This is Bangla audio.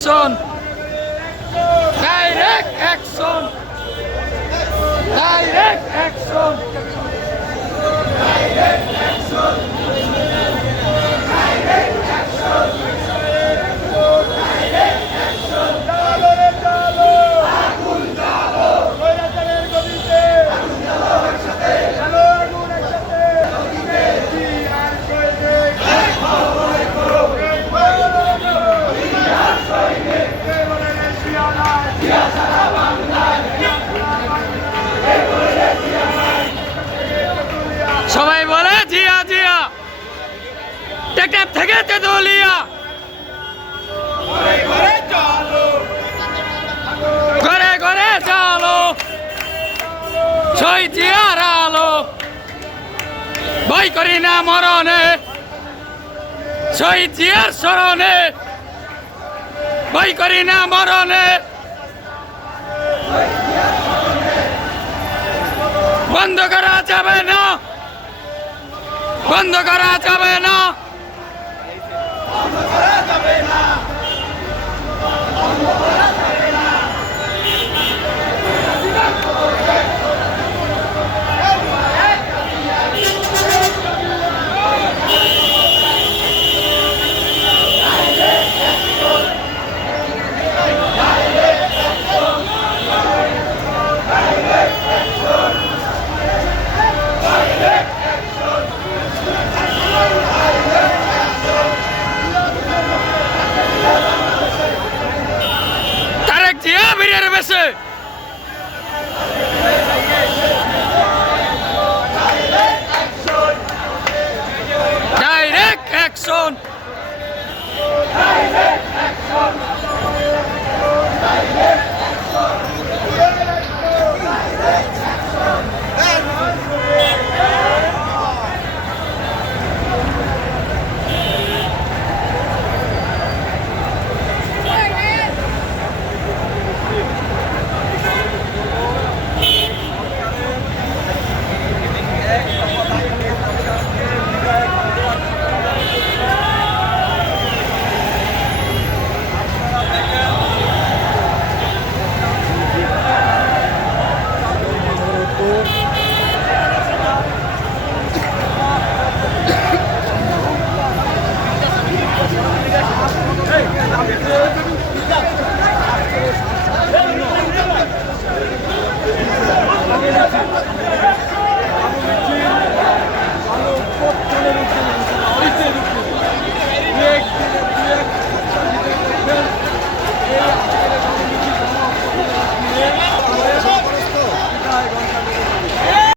Action! Direct action! Direct action! Direct action! Direct action! Direct action! Jalo re jalo! Agun jalo! Koiracharer godiতে! Agun jalo একসাথে! Jalo agun একসাথে! গদিতে! বিহার সৈনিক! এক হও এক হও! এক হও! বিহার সৈনিক! কে বলে রে শিয়ানায়! শিয়া সারা বাংলায়! কে বলে রে শিয়ানায়! সবাই বলে জিয়া জিয়া টেকনাফ থেকে তেতুলিয়া ঘরে ঘরে চলো শহীদ জিয়ার আলো ভয় করি না মরণে শহীদ জিয়ার স্মরণে ভয় করি না মরণে বন্ধ করা যাবে না বন্ধ করা যাবে না তারেক জিয়া বীরের বেশে